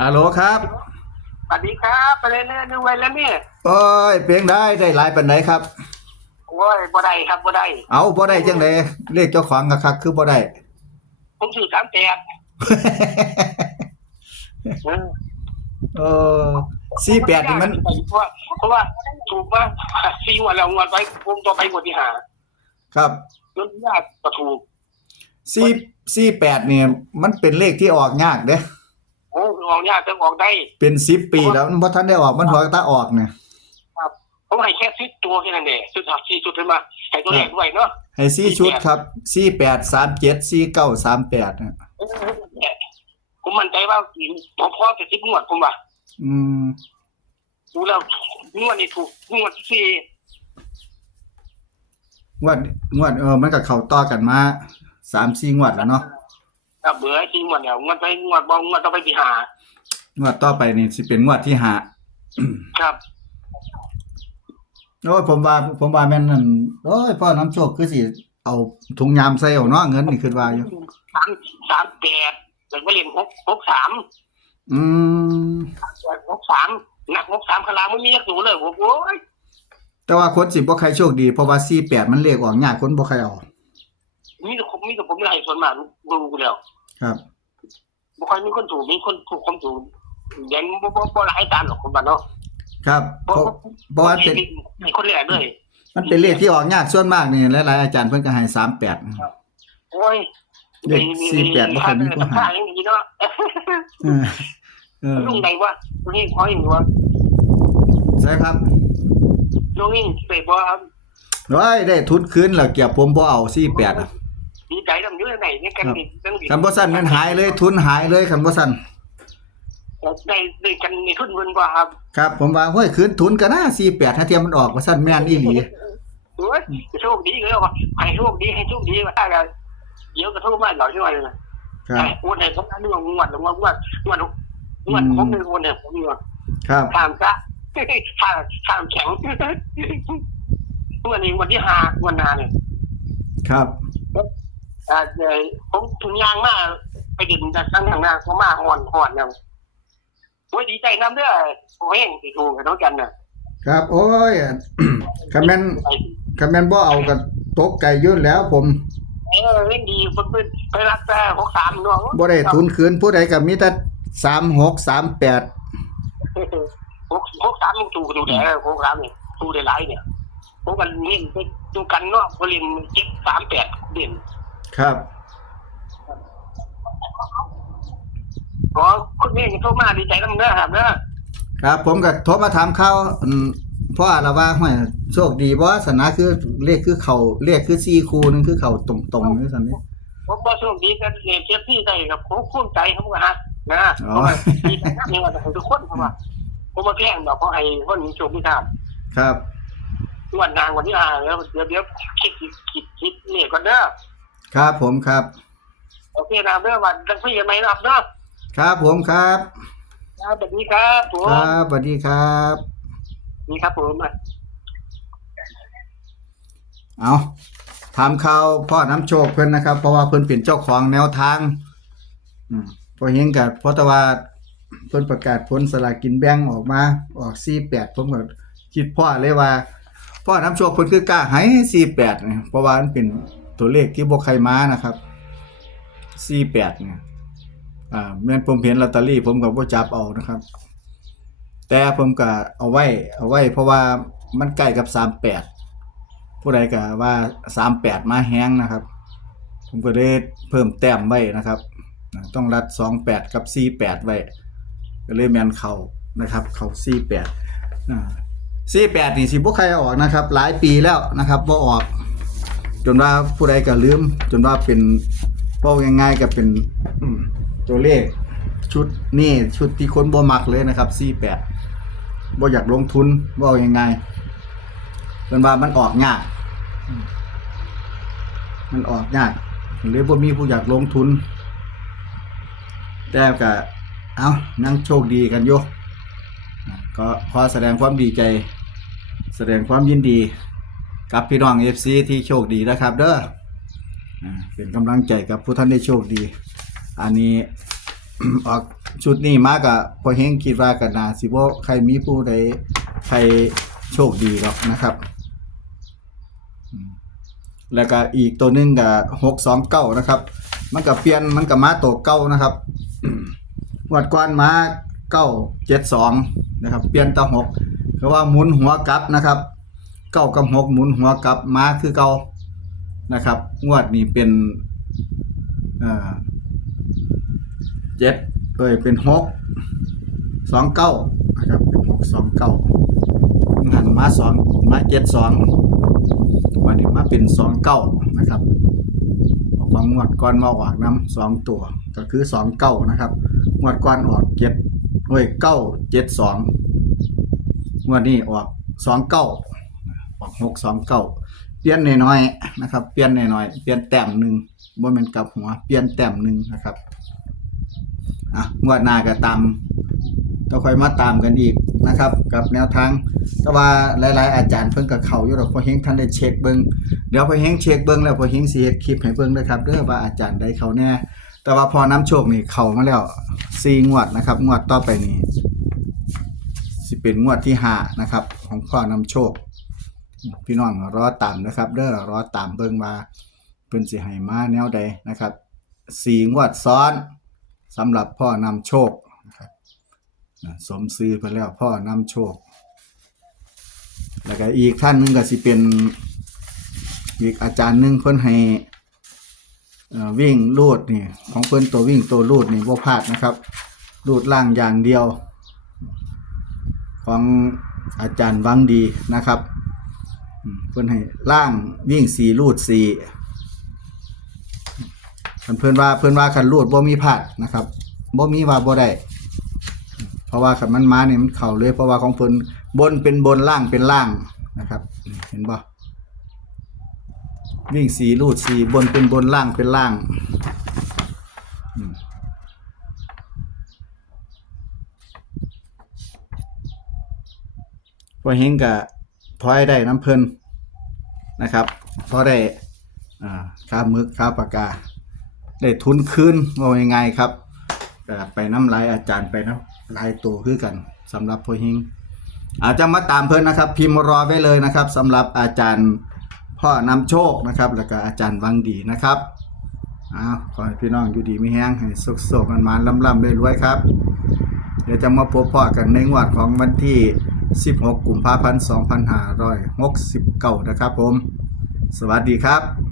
ฮัลโหลครับสวัสดีครับไปเลยเนี่ยนึกไว้แล้วเนี่ยโอ้ยเพียงได้ได้หลายปันไหนครับโอ้ยบ่ได้ครับบ่ได้เอาบ่ได้จังได๋เลขเจ้าของคักๆคือบ่ได้ผมถือสามแปดเออ48นี่มันเพราะว่าเพราะว่าถูกว่าซีวันแล้วงวดไว้ผมต่อไปงวดที่หา ครับจนญาติก็ถูก4 48นี่มันเป็นเลขที่ออกยากเด้โอ้ออกญาติจะออกได้ เป็น10ปีแล้วมันบ่ทันได้ออกมันหัวตาออกเนี่ยผมให้แค่ซิดตัวแค่นั้นเองสุดท้ายซีสุดขึ้นมาให้ตัวเลขด้วยเนาะให้4ชุดครับ48 37 49 38นะผมมั่นใจว่าผมพอจะซิดงวดผมว่าอืมดูแล้วงวดนี้ถูกงวดที่สี่งวดงวดเออมันก็เข้าต่อกันมา3 4งวดแล้วเนาะ กับเบื่อซีงวดเนี่ยงวดไปงวดบองงวดต่อไปที่หางวดต่อไปนี่สิเป็นงวดที่ห้าครับโอ้ยผมว่าผมว่าแม่นนั่นโอ้ยพ่อน้ำโชคคือสิเอาถุงยามใส่เอาเนาะเงินนี่คิดว่าอยู่สามสามแปดแล้วก็เรียนหกหกสามอืมหกสามนักหกสามคลาไม่มีนักสูเลยโอ้โหแต่ว่าคนสิบ่ใครโชคดีเพราะว่า48มันเลขออกยากคนบ่ใครเอา มีแต่ผมมีแต่ผมไม่ให้ส่วนมากดูแล้วครับบ่ค่อยมีคนถูกมีคนถูกคนถูกยังบ่บ่บ่หลายตามหรอกคุณบ้านเนาะครับเพราะเพราะว่าเป็นมีคนแรกเลยมันเป็นเลขที่ออกยากส่วนมากนี่หลายๆอาจารย์เพิ่นก็ให้38โอ้ยเลข48บ่ค่อยมีผู้หาหาอย่างนี้เนาะเออเออลุงใดวะลุงนี่ขออย่างนี้วะใช่ครับลุงนี่เสพบ่ครับโอ้ยได้ทุนคืนแล้วเกียบผมบ่เอา48อะ ดีใจทำอยู่ไหนเนี่ยกันนี่จังสิคันบ่ซั่นมันหายเลยทุนหายเลยคันบ่ซั่นได้ได้กันในทุนเงินกว่าครับครับผมว่าเฮ้ยคืนทุนก็น่า48ถ้าเทียมมันออกว่าซั่นแม่นอีหลีโอ้ยโชคดีเลยว่าให้โชคดีให้โชคดีว่าถ้าเราเดี๋ยวก็โทรมาหน่อยช่วยเลยนะครับโอนให้ผมนั่นงวดงวดงวดงวดงวดงวดผมเป็นคนเนี่ยผมงวดครับทางซะทางทางแข็งงวดนี้วันที่ห้างวันนาเนี่ยครับ อ่าเดี๋ยวผมถุงยางมาไปดื่มจากตั้งทางหน้าเขามาห่อนห่อนเนี่ยโอ้ยดีใจน้ำเด้อโอ้ยสิถูกกับน้องกันน่ะครับ โอ้ยคันแม่นคันแม่นบ่เอาก็ตกไก่ยื่นแล้วผมเออเล่นดีเพิ่นเพิ่นไปรักแต่หกสามน้องบ่ได้ทุนคืนผู้ใดก็มีแต่36 38หกหกสามมันถูกดูแลหกสามเนี่ยถูกได้หลายเนี่ยผมกันเล่นไปดูกันเนาะก็เล่นเจ็ดสามแปดเด่น ครับอ๋อคุณนี่โทรมาดีใจน้ำเด้อครับเด้อครับ ผมก็โทรมาถามข่าวอืมเพราะอะไรว่าห้วยโชคดีบ่สนะคือเลขคือเขาเลขคือ4คู่นึงคือเขาตรงๆนี่ซั่นนี่ผมก็โชคดีกันเรียนเชฟที่ได้กับผมคุ้มใจผมก็ฮักนะอ๋อผมก็ดีใจนะนี่ว่าจะให้ทุกคนเพราะว่าผมมาแกล้งดอกเพราะให้คนมีโชคมีลาภครับวันนางวันที่ห้าแล้วเดี๋ยวเดี๋ยวคิดคิดคิดคิดเนี่ยก่อนเด้อ ครับผมครับ โอเคนะเด้อวันจะคุยกันไหมนะครับเด้อครับผมครับ ครับสวัสดีครับผมครับสวัสดีครับนี่ครับผมอะเอาถามข่าวพ่อน้ำโชคเพิ่นนะครับ เพราะว่าเพิ่นเป็นเจ้าของแนวทางอืมพอเห็นกับเพราะแต่ว่าเพิ่นประกาศผลสลากกินแบ่งออกมาออก48ผมก็คิดพ่อเลยว่า พ่อน้ำโชคเพิ่นคือกล้าให้48นะเพราะว่ามันเป็น ตัวเลขที่บ่ใครมานะครับ48เนี่ยอ่าแม่นผมเห็นลอตเตอรี่ ผมก็บ่จับเอานะครับ แต่ผมก็เอาไว้ เอาไว้ เพราะว่ามันใกล้กับ38ผู้ใดก็ว่า38มาแฮงนะครับ ผมก็เลยเพิ่มแต้มไว้นะครับ ต้องรัด28กับ48ไว้ ก็เลยแมนเขานะครับ เข้า48อ่า48นี่สิบ่ใครออกนะครับ หลายปีแล้วนะครับบ่าออก จนว่าผู้ใดก็ลืม จนว่าเป็นเว้าง่ายๆก็เป็นอืมตัวเลข ชุดนี่ชุดที่คนบ่มักเลยนะครับ48บ่อยากลงทุนเว้าง่ายๆจนว่ามันออกยากอืมมันออกยากเลยบ่มีผู้อยากลงทุน แต่ก็เอายังโชคดีกันอยู่อ่าก็ขอแสดงความดีใจ แสดงความยินดี กับพี่น้อง FC ที่โชคดีนะครับ เด้อเป็นกำลังใจกับผู้ท่านได้โชคดี อันนี้ออกชุดนี้มากอะพอเฮงคิดว่ากันนาสิบ่ใครมีผู้ใดใครโชคดีหรอกนะครับ แล้วก็อีกตัวนึงก็629นะครับ มันก็เปลี่ยนมันก็มาตัวเก้านะครับวัดก่อนมา972นะครับ เปลี่ยนตะ6เพราะว่าหมุนหัวกลับนะครับ เก้ากับหกหมุนหัวกลับมาคือเก่านะครับ งวดนี้เป็นเจ็ดเอ้ยเป็นหกสองเก้านะครับเป็นหกสองเก้าหันมาสองมาเจ็ดสองวันนี้มาเป็นสองเก้านะครับของงวดก่อนมาออกน้ำสองตัวก็คือสองเก้านะครับงวดก่อนออกเจ็ดเอ้ยเก้าเจ็ดสองงวดนี้ออกสองเก้า ออกหกสองเก้าเปลี่ยนน้อยๆนะครับ เปลี่ยนน้อยๆเปลี่ยนแต้มหนึ่งบ่แม่นกลับหัว เปลี่ยนแต้มหนึ่งนะครับอะงวดหน้าก็ตามต้องค่อยมาตามกันอีกนะครับ กับแนวทางแต่ว่าหลายๆอาจารย์เพิ่นก็เขาอยู่ดอกพอเฮงท่านได้เช็คเบิ่งเดี๋ยวพอเฮงเช็คเบิ่งแล้วพอเฮงเฮ็ดคลิปให้เบิ่งด้วยครับเด้อว่าอาจารย์ใดเขาแน่ แต่ว่าพอน้ำโชคนี่เขามาแล้ว4งวดนะครับ งวดต่อไปนี้สิเป็นงวดที่หานะครับ ของพ่อน้ำโชค พี่น้องรอตามนะครับเด้อรอตามเบิ่งว่าเพิ่นสิให้มาแนวใดนะครับสี่งวดซ้อนสำหรับพ่อนำโชคนะครับสมซื้อไปแล้วพ่อนำโชค แล้วก็อีกท่านหนึงก็สิเป็นอีกอาจารย์หนึงเพิ่นให้วิ่งลูดนี่ของเพิ่นตัววิ่งตัวลูดนี่บ่พลาดนะครับลูดล่างอย่างเดียว ของอาจารย์วังดีนะครับ เพิ่นให้ล่างวิ่งสี่ลูดสี่คันเพิ่อนว่าเพิ่อนว่าคันรูดบ่มีพลาดนะครับบ่มีว่าบ่ได้เพราะว่าคันมันมาเนี่ยมันเข้าเลย เพราะว่าของเพิ่นบนเป็นบนล่างเป็นล่างนะครับ เห็นบ่วิ่งสีรูดสีบนเป็นบนล่างเป็นล่างพอเฮงก็ ถอยได้น้ำเพลินนะครับพอได้อ่าค่ามึกค่าปากกา ได้ทุนคืนว่ายังไงครับก็ไปน้ำลายอาจารย์ไปน้ำลายตัวคือกันสำหรับพอหิง อาจจะมาตามเพิ่นนะครับ พิมพ์รอไว้เลยนะครับสำหรับอาจารย์พ่อนำโชคนะครับ แล้วก็อาจารย์วังดีนะครับอ้าวขอให้พี่น้องอยู่ดีไม่แห้งให้สุขโศกมันมานลำลำรวยๆครับ เดี๋ยวจะมาพบพ่อกันในงวดของวันที่ 16กุมภาพันธ์2569 นะครับผม สวัสดีครับ